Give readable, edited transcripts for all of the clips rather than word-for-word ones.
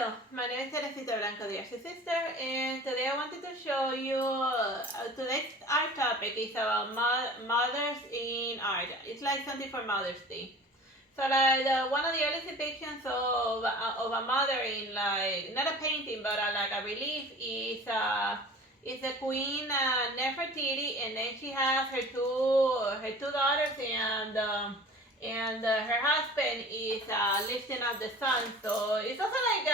Hello, my name is Artsy Sister, and today I wanted to show you. Today's art topic is about mothers in art. It's like something for Mother's Day. So, like one of the earliest depictions of a mother in like not a painting but like a relief is the Queen Nefertiti, and then she has her two daughters and her husband is lifting up the son. So it's also like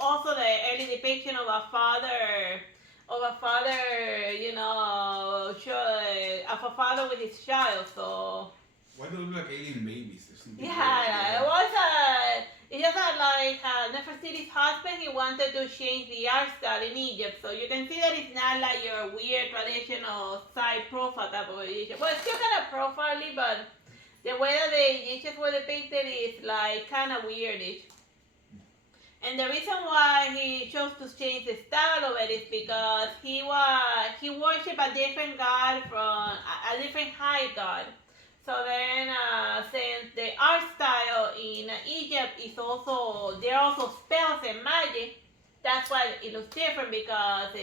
also the early depiction of a father, of a father with his child. So why do they look like alien babies? There's something weird with yeah, them. it just had like Nefertiti's husband. He wanted to change the art style in Egypt, so you can see that it's not like your weird traditional side profile type of Egypt. Well, it's still kind of profiley, but the way that the Egyptians were depicted is like kind of weirdish. And the reason why he chose to change the style of it is because he worshipped a different god from a different high god. So then, since the art style in Egypt is also there are also spells and magic, that's why it looks different because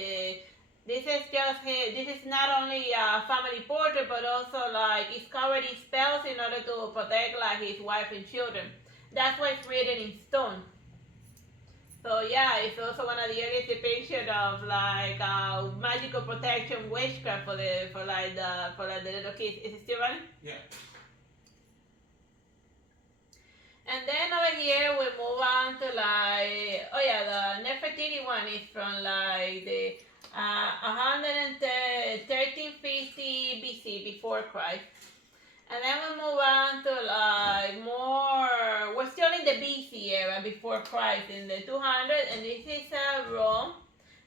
this is not only a family portrait but also like it's covered in spells in order to protect like his wife and children. That's why it's written in stone. So yeah, it's also one of the earliest depiction of like magical protection, witchcraft for the little kids. Is it still running? Yeah. And then over here we move on to the Nefertiti one is from like the 1350 BC before Christ. And then we move on to like more, we're still in the BC era before Christ in the 200, and this is Rome,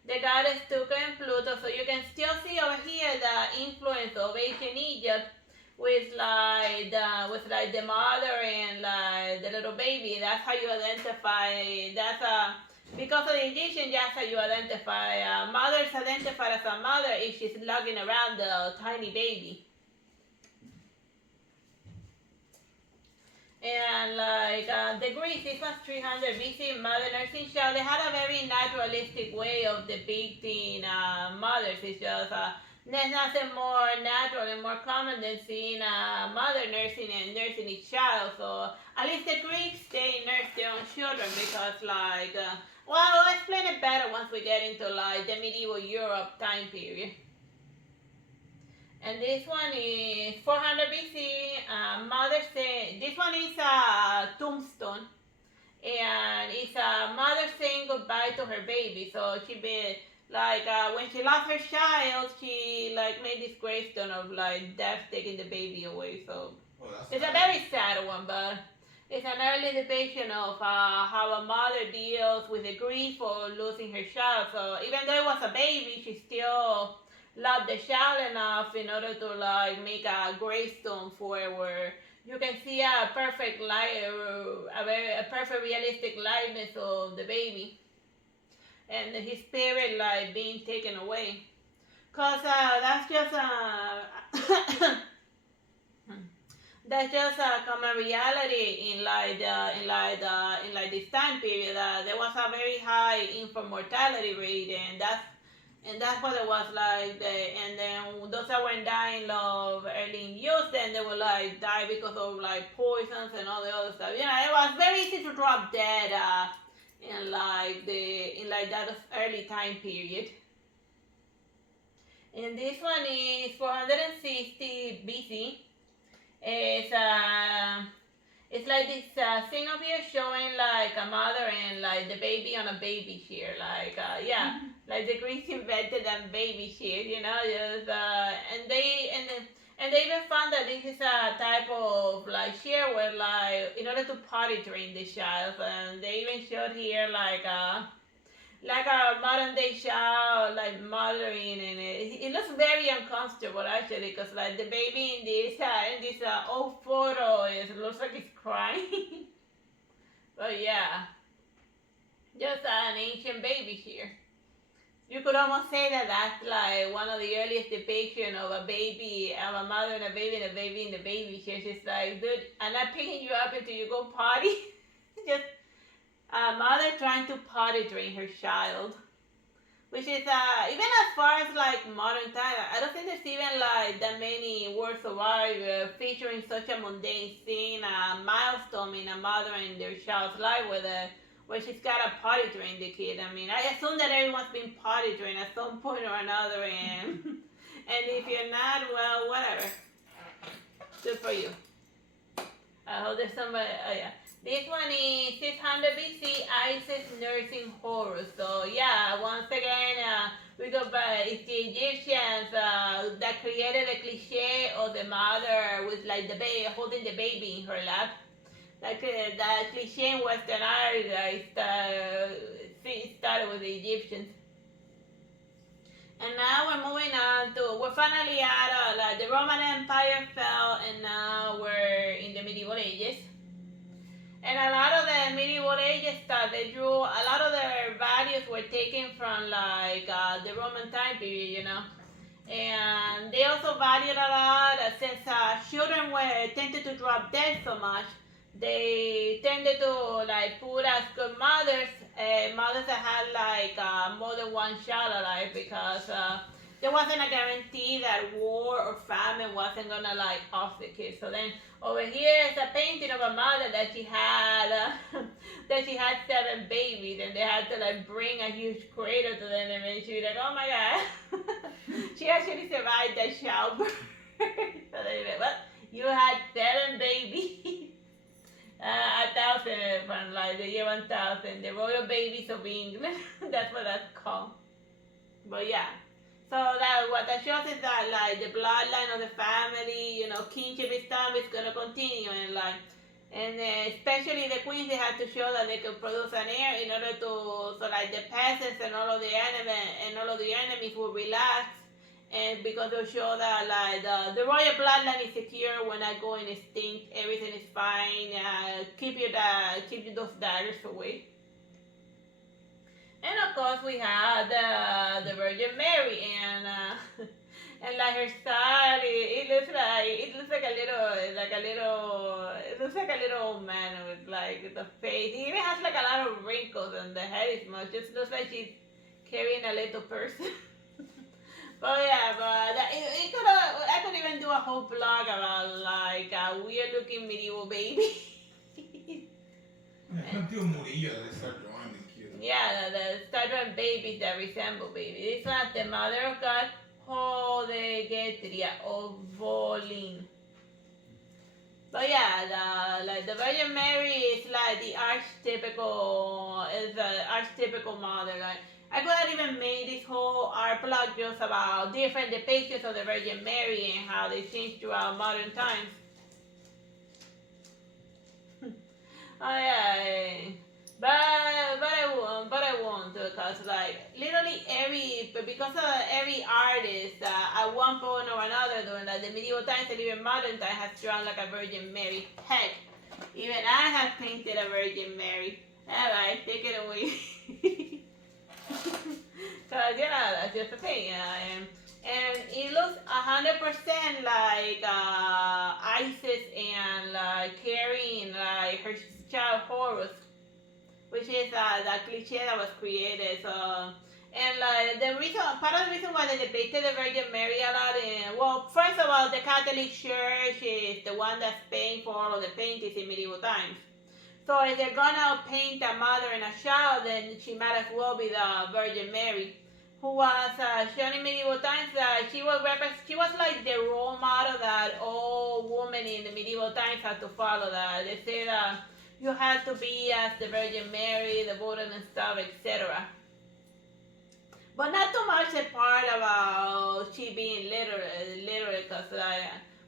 the goddess Tuca and Pluto. So you can still see over here the influence of ancient Egypt with the mother and like the little baby. That's how you identify. Because of the Egyptian, that's how you identify. Mother's identified as a mother if she's lugging around the tiny baby. And the Greeks, this was 300 BC, Mother Nursing Show. They had a very naturalistic way of depicting mothers. It's just there's nothing more natural and more common than seeing a mother nursing and nursing each child. So at least the Greeks, they nursed their own children because I'll explain it better once we get into like the medieval Europe time period. And this one is 400 BC. Mother say this one is a tombstone, and it's a mother saying goodbye to her baby. So she be when she lost her child, she like made this gravestone of like death taking the baby away. So it's a very sad one, but it's an early depiction of how a mother deals with the grief of losing her child. So even though it was a baby, she still loved the child enough in order to like make a gravestone for it where you can see a perfect a perfect realistic likeness of the baby and his spirit like being taken away. Cause that's just that's just a common reality in this time period. There was a very high infant mortality rate, and that's what it was like. And then those that were dying of early in youth, then they would like die because of like poisons and all the other stuff. You know, it was very easy to drop dead in that early time period. And this one is 460 BC. It's like this thing of here showing like a mother and like the baby on a baby chair, like the Greeks invented a baby chair, and they even found that this is a type of like chair where like in order to potty train the child, and they even showed here like a modern day child like mothering, and it looks very uncomfortable actually because like the baby in this old photo it looks like it's crying. But yeah, just an ancient baby here. You could almost say that that's like one of the earliest depiction of a baby, of a mother and a baby and a baby in the baby chair. She's like, dude, I'm not picking you up until you go potty. just A mother trying to potty train her child. Which is even as far as like modern time, I don't think there's even like that many works of art featuring such a mundane scene, a milestone in a mother and their child's life where she's got to potty train the kid. I mean, I assume that everyone's been potty trained at some point or another, and and if you're not, well, whatever. Good for you. I hope there's somebody. Oh yeah. This one is 600 BC, Isis nursing horror. So yeah, once again, we go by it's the Egyptians that created the cliche of the mother with like the baby holding the baby in her lap. Like that cliche in Western art started with the Egyptians. And now we're moving on to we're finally at like the Roman Empire fell, and now we're in the medieval ages. And a lot of the medieval ages stuff, they drew a lot of their values were taken from like the Roman time period, you know. And they also valued a lot since children were tended to drop dead so much. They tended to like put as good mothers, mothers that had like more than one child alive because there wasn't a guarantee that war or famine wasn't gonna like off the kids. So then over here is a painting of a mother that she had that she had 7 babies, and they had to like bring a huge crater to them, and then she was like, oh my god, she actually survived that childbirth. So they went, what? You had 7 babies. 1,000 from like the year 1000, the royal babies of England. That's what that's called. But yeah. So that what that shows is that like the bloodline of the family, you know, kinship stuff is gonna continue, and like, and especially the queens, they had to show that they could produce an heir in order to, so like the peasants and all of the enemies will relax, and because they'll show that like the royal bloodline is secure, we're not going extinct, everything is fine. Keep those daggers away. And of course, we had the Virgin Mary, and and like her side, it looks like a little old man with like the face. He even has like a lot of wrinkles, and the head is much. Just looks like she's carrying a little person. But yeah, I could even do a whole blog about like a weird looking medieval baby. Plenty of Murillo deve estar drawing the kid. Yeah, the Star Trek babies that resemble babies. This one, the Mother of God, Hodegetria of Volin. But yeah, the Virgin Mary is like the archetypical mother. Like I could have even made this whole art blog just about different depictions of the Virgin Mary and how they change throughout modern times. Oh yeah. But I won't because like literally because of every artist at one point or another during like the medieval times and even modern time has drawn like a Virgin Mary. Heck, even I have painted a Virgin Mary. Alright, take it away. Cause you know that's just the thing, and it looks 100% like Isis and like carrying like her child Horus, which is the cliche that was created. So, and like part of the reason why they depicted the Virgin Mary a lot, well, first of all, the Catholic Church is the one that's paying for all of the paintings in medieval times. So if they're gonna paint a mother and a child, then she might as well be the Virgin Mary, who was shown in medieval times. She was like the role model that all women in the medieval times had to follow. That they say that you had to be as the Virgin Mary, devoted and stuff, etc. But not too much the part about she being literate, because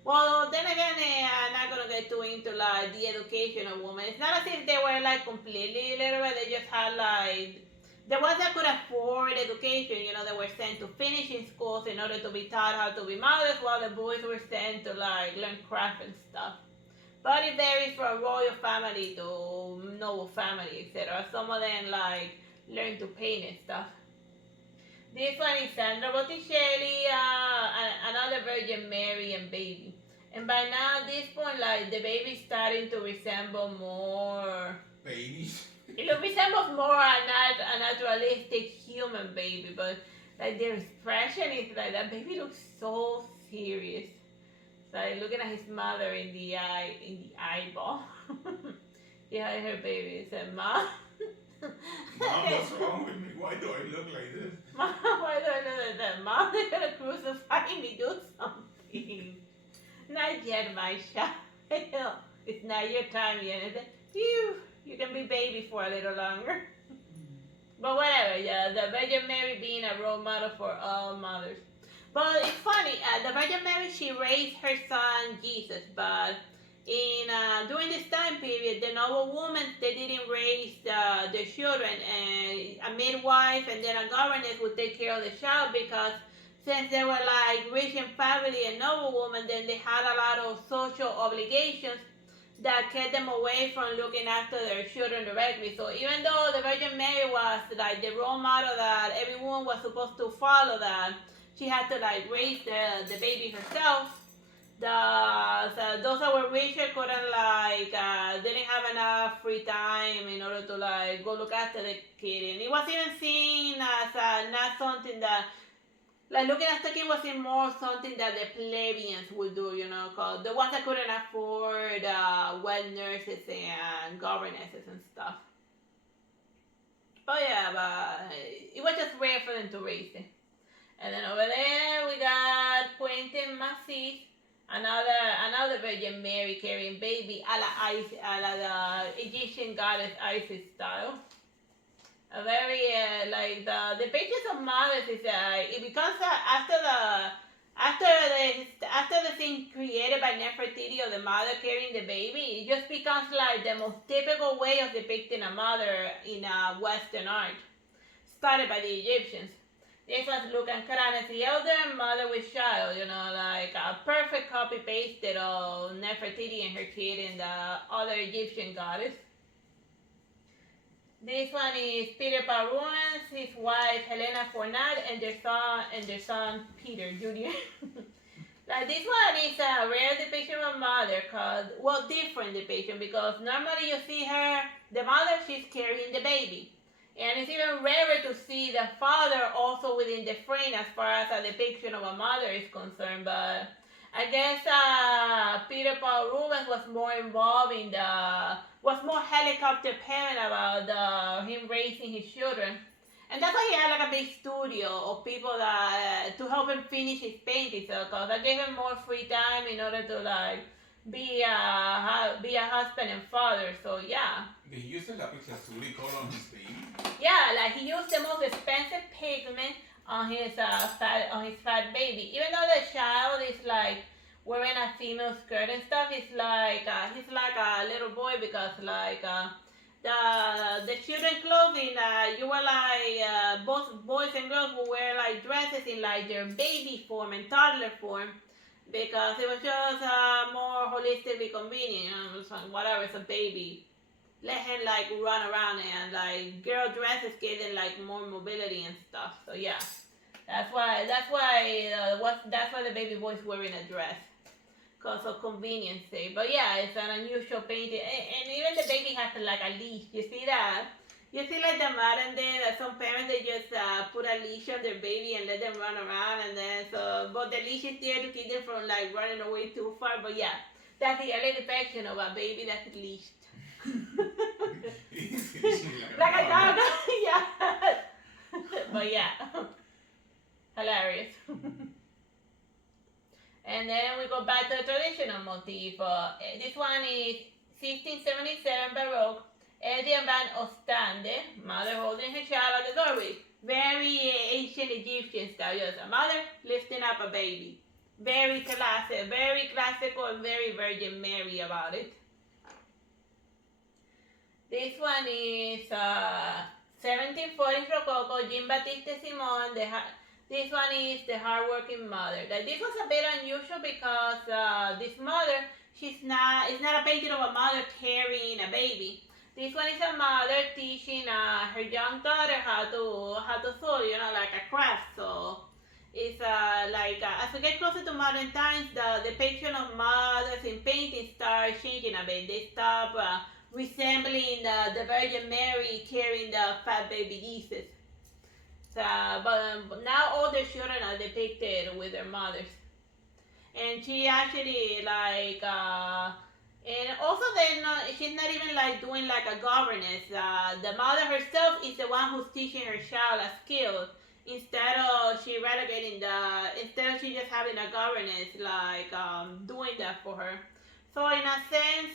well, then again, I'm not gonna get too into like the education of women. It's not as if they were like completely illiterate. They just had like the ones that could afford education. You know, they were sent to finishing schools in order to be taught how to be mothers, while the boys were sent to like learn craft and stuff. But it varies from royal family to noble family, etc. Some of them like learn to paint and stuff. This one is Sandra Botticelli, another Virgin Mary and baby. And by now, at this point, like the baby's starting to resemble more babies. It resembles more a naturalistic human baby, but like their expression is like that baby looks so serious. It's like looking at his mother in the eyeball. Yeah, her baby said, "Mom, Mom, what's wrong with me? Why do I look like this? Mom, why do I look like that? Mom, they're gonna crucify me. Do something." Not yet, my child. It's not your time yet. I said, you can be baby for a little longer. But whatever, yeah, the Virgin Mary being a role model for all mothers. But it's funny, the Virgin Mary, she raised her son Jesus, but in during this time period, the noble women, they didn't raise their children, and a midwife and then a governess would take care of the child because since they were like rich in family and noble women, then they had a lot of social obligations that kept them away from looking after their children directly. So even though the Virgin Mary was like the role model that everyone was supposed to follow, that she had to like raise the baby herself. Those that were richer couldn't like didn't have enough free time in order to like go look after the kid, and it was even seen as not something that like looking at the kid was more something that the plebeians would do, you know, cause the ones that couldn't afford well nurses and governesses and stuff. But yeah, but it was just rare for them to raise it. And then over there we got Quentin Massif, another Virgin Mary carrying baby a la the Egyptian goddess Isis style. A very like the pictures of mothers is it becomes after the thing created by Nefertiti of the mother carrying the baby, it just becomes like the most typical way of depicting a mother in Western art, started by the Egyptians. This was Lucan as the elder, mother with child, you know, like a perfect copy pasted of Nefertiti and her kid and the other Egyptian goddess. This one is Peter Paul Rubens, his wife Helena Fornat, and their son Peter Jr. Like this one is a rare depiction of a mother, different depiction, because normally you see her, the mother, she's carrying the baby. And it's even rarer to see the father also within the frame as far as a depiction of a mother is concerned. But I guess Peter Paul Rubens was more involved was more helicopter parent about him raising his children. And that's why he had like a big studio of people that to help him finish his paintings, because that gave him more free time in order to like be a husband and father. So yeah. Did he use the lapis lazuli color on his baby? Yeah, like he used the most expensive pigment on his fat baby. Even though the child is like wearing a female skirt and stuff, he's like a little boy, because like the children clothing you were like both boys and girls will wear like dresses in like their baby form and toddler form, because it was just more holistically convenient. You know, it's like, whatever, it's a baby. Let him like run around, and like girl dresses gave them like more mobility and stuff. So yeah, that's why the baby boy's wearing a dress, cause of convenience sake. But yeah, it's an unusual painting, and even the baby has like a leash. You see that? You see like the modern day that some parents they just put a leash on their baby and let them run around, and then but the leash is there to keep them from like running away too far. But yeah, that's the early depiction of a baby that's leashed. Like a dog, yeah. But yeah, hilarious. And then we go back to the traditional motif. This one is 1677 Baroque, Adrian van Ostende, mother holding her child at the doorway. Very ancient Egyptian style, yes. A mother lifting up a baby. Very classical, and very Virgin Mary about it. This one is 1740s Rococo, Jean Baptiste Simon. This one is the hardworking mother. Like, this was a bit unusual because this mother, it's not a painting of a mother carrying a baby. This one is a mother teaching her young daughter how to sew, you know, like a craft. So it's as we get closer to modern times, the depiction of mothers in painting starts changing a bit. They stop resembling the Virgin Mary carrying the fat baby Jesus. So, but now all the children are depicted with their mothers. And she actually and also she's not even like doing like a governess. The mother herself is the one who's teaching her child a skill instead of she just having a governess doing that for her. So in a sense,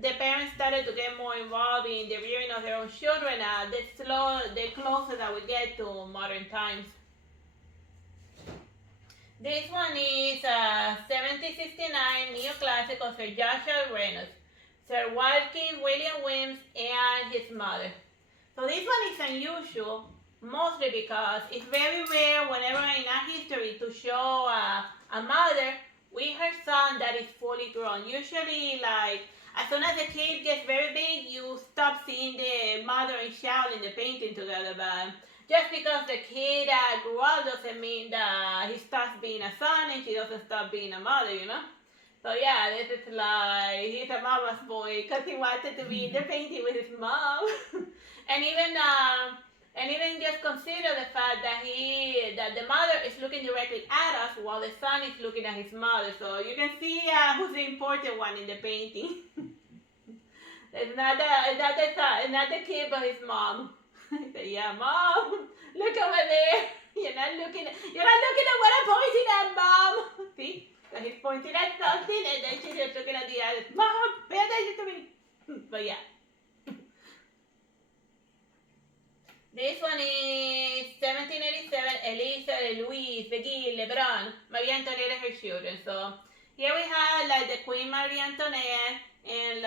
the parents started to get more involved in the rearing of their own children. The closer that we get to modern times. This one is 1769 neoclassical Sir Joshua Reynolds, Sir Watkins William Williams, and his mother. So this one is unusual, mostly because it's very rare whenever in our history to show a mother with her son that is fully grown. Usually, like, as soon as the kid gets very big, you stop seeing the mother and child in the painting together, but just because the kid grew up doesn't mean that he stops being a son and she doesn't stop being a mother, you know? So yeah, this is like, he's a mama's boy because he wanted to be in the painting with his mom. and even just consider the fact that the mother is looking directly at us while the son is looking at his mother. So you can see who's the important one in the painting. It's not the kid, but his mom. He said, "Yeah, mom, look over there. You're not looking at what I'm pointing at, mom." See? So he's pointing at something, and then she's just looking at the others. Mom, pay attention to me. But yeah. This one is 1787, Elisa, Louise, Gil, Lebron, Marie Antoinette and her children. So here we have like the Queen Marie Antoinette, and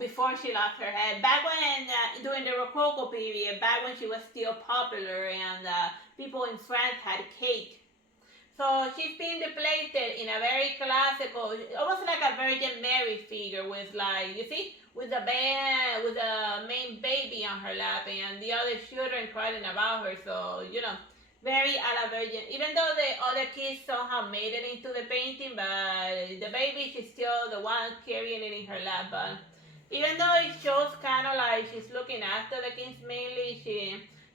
before she lost her head, back when during the Rococo period, back when she was still popular and people in France had cake. So she's been depicted in a very classical, almost like a Virgin Mary figure with with the main baby on her lap and the other children crying about her. So very a la Virgin. Even though the other kids somehow made it into the painting, but the baby, she's still the one carrying it in her lap. But even though it shows kind of like she's looking after the kids mainly,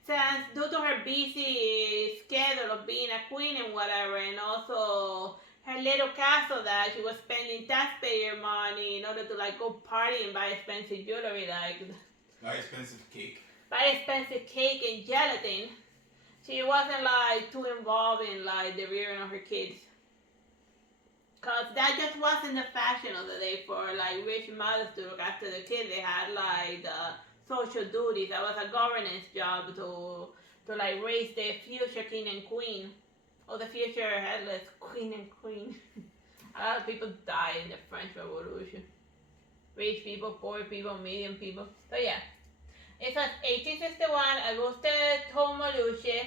since due to her busy schedule of being a queen and whatever, and also her little castle that she was spending taxpayer money in order to go party and buy expensive jewelry, buy expensive cake and gelatin. She wasn't too involved in the rearing of her kids. Cause that just wasn't the fashion of the day for rich mothers to look after the kids. They had the social duties. That was a governance job to raise the future king and queen, or the future headless queen and queen. A lot of people died in the French Revolution. Rich people, poor people, medium people. So yeah. It's 1861, Auguste Tomoluche,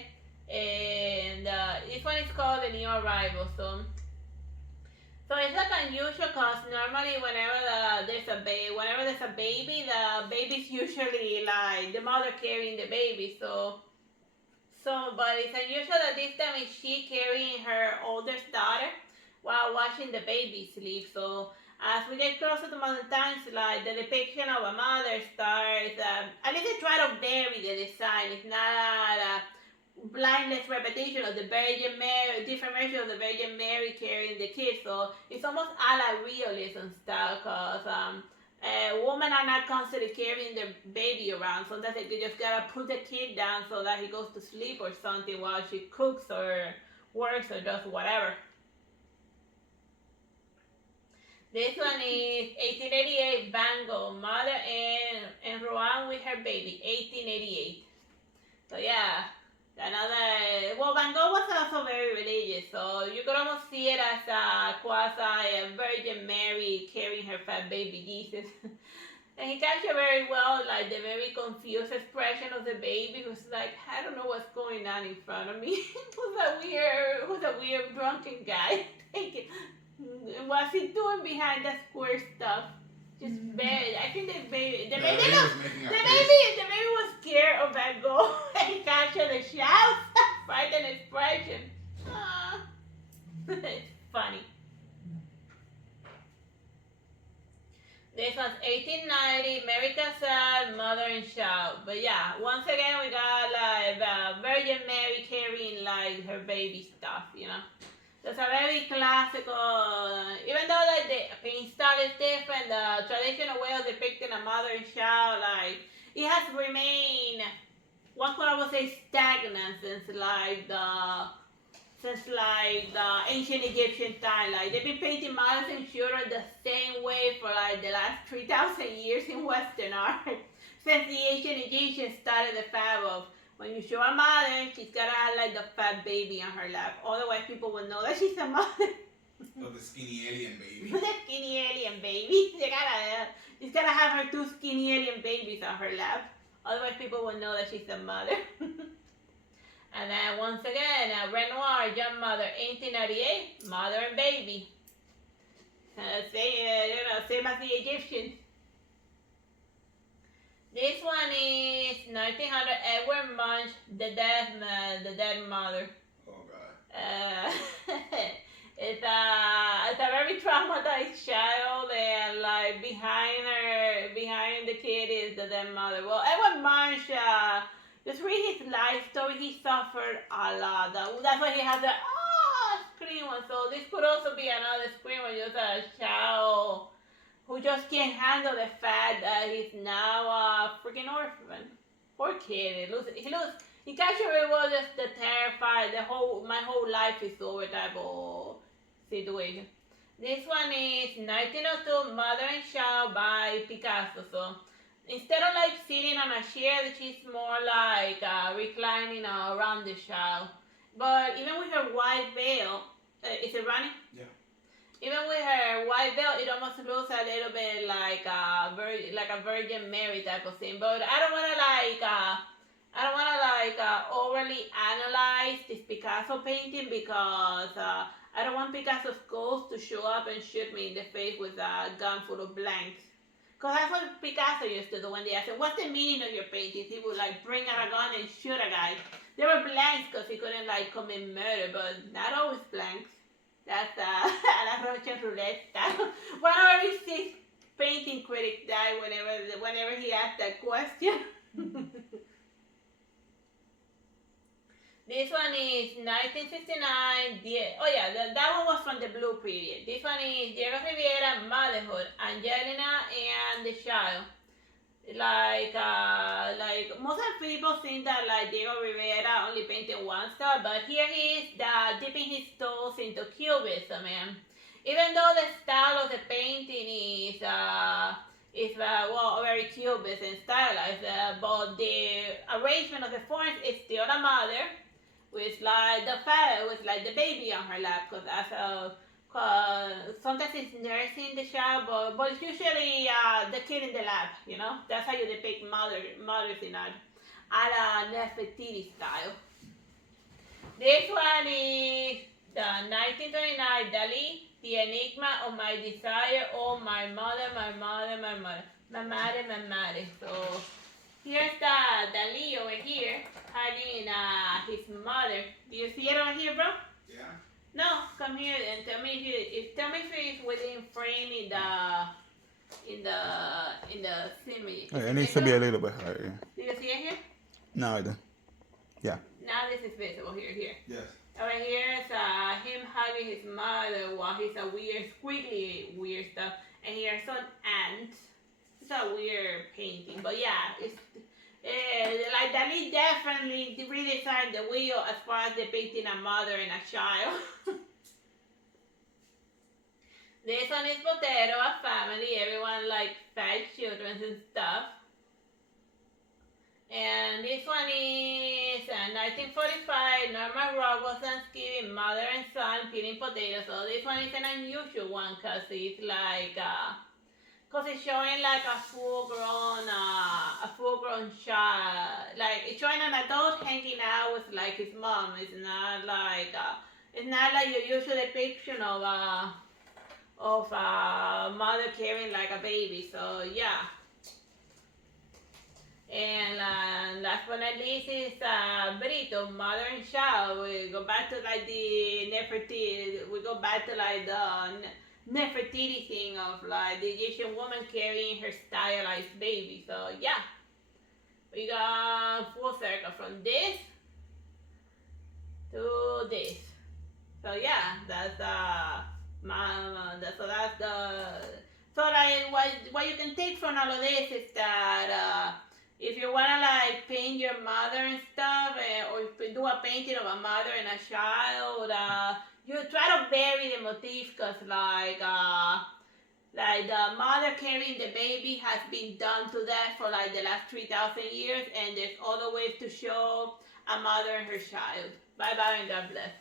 and this one is called The New Arrival. So it's unusual because normally whenever there's a baby, the baby's usually the mother carrying the baby. But it's unusual that this time is she carrying her oldest daughter while watching the baby sleep. So as we get closer to modern times, the depiction of a mother starts, at least they try to vary the design. It's not a blindless repetition of the Virgin Mary, different versions of the Virgin Mary carrying the kid. So it's almost a la realism style, because women are not constantly carrying their baby around. Sometimes they just gotta put the kid down so that he goes to sleep or something while she cooks or works or does whatever. This one is 1888, Van Gogh, mother and Rouen with her baby, 1888. So yeah, Van Gogh was also very religious, so you could almost see it as a quasi Virgin Mary carrying her fat baby Jesus. And he captured very well the very confused expression of the baby, who's I don't know what's going on in front of me. who's a weird drunken guy. What's he doing behind that square stuff? Just bad. I think the baby was scared of Van Gogh. He captured the shout, frightened expression. It's funny. This one's 1890, Mary Casal, Mother and Child. But yeah, once again we got like Virgin Mary carrying like her baby stuff, you know. It's a very classical, even though like the paint style is different, the traditional way of depicting a mother and child, like it has remained, one could I would say stagnant since the ancient Egyptian time. Like they've been painting mothers and children the same way for like the last 3,000 years in Western art. Since the ancient Egyptians started the fad of when you show a mother, she's gotta have like the fat baby on her lap. Otherwise, people will know that she's a mother. Or the skinny alien baby. The skinny alien baby. She's gotta have her two skinny alien babies on her lap. Otherwise, people will know that she's a mother. And then once again, Renoir, Young Mother, 1898, Mother and Baby. Same as the Egyptians. This one is 1900, Edward Munch, The Dead Mother. Oh God. It's a very traumatized child, and like behind the kid is the dead mother. Well, Edward Munch, just read his life story. He suffered a lot. That's why he has the scream one. So this could also be another scream when just a child who just can't handle the fact that he's now a freaking orphan. Poor kid. He actually was just the terrified. My whole life is over type of situation. This one is 1902, Mother and Child by Picasso. So instead of like sitting on a chair, she's more like reclining around the child. But even with her white veil, is it running? Yeah. Even with her white veil, it almost looks a little bit like a Virgin Mary type of thing. But I don't wanna overly analyze this Picasso painting because I don't want Picasso's ghost to show up and shoot me in the face with a gun full of blanks. Because that's what Picasso used to do when they asked him, what's the meaning of your paintings? He would like bring out a gun and shoot a guy. There were blanks because he couldn't like commit murder, but not always blanks. That's a la Russian roulette style. One of every 6 painting critics died whenever he asked that question. This one is 1969. That one was from the Blue period. This one is Diego Rivera, Motherhood, Angelina and the Child. Like most of the people think that like Diego Rivera only painted one style, but here he is dipping his toes into Cubism, man. Even though the style of the painting is very Cubist and stylized, but the arrangement of the forms is still a mother with like the baby on her lap, because sometimes it's nursing the child, but it's usually the kid in the lap, you know? That's how you depict mothers in art, a la Nefertiti style. This one is the 1929 Dali, The Enigma of My Desire, oh my mother, my mother, my mother, my mother, my mother. So here's the Dali over here, hiding his mother. Do you see it over here, bro? Yeah. No, come here and tell me if it's within frame in the image. It needs to be a little bit higher. Do you see it here? No, I don't. Yeah. Now this is visible here. Yes. Over here is him hugging his mother while he's a weird, squiggly, weird stuff. And here's an ant. It's a weird painting, but yeah, it's like Dali definitely redesigned the wheel as far as depicting a mother and a child. This one is Botero, a family, everyone like 5 children and stuff. And this one is 1945, Norman Rockwell, Thanksgiving, mother and son peeling potatoes. So this one is an unusual one because it's like, because it's showing like a full-grown child. Like it's showing an adult hanging out with like his mom. It's not like your usual depiction of a mother carrying like a baby. So yeah. And last but not least is Brito, mother and child. We go back to like the Nefertiti. We go back to like Nefertiti thing of like the Egyptian woman carrying her stylized baby. So yeah, we got full circle from this to this. So yeah, that's that's the so like what you can take from all of this is that if you wanna like paint your mother and stuff, or do a painting of a mother and a child, you try to vary the motif because like the mother carrying the baby has been done to death for like the last 3,000 years, and there's other ways to show a mother and her child. Bye bye and God bless.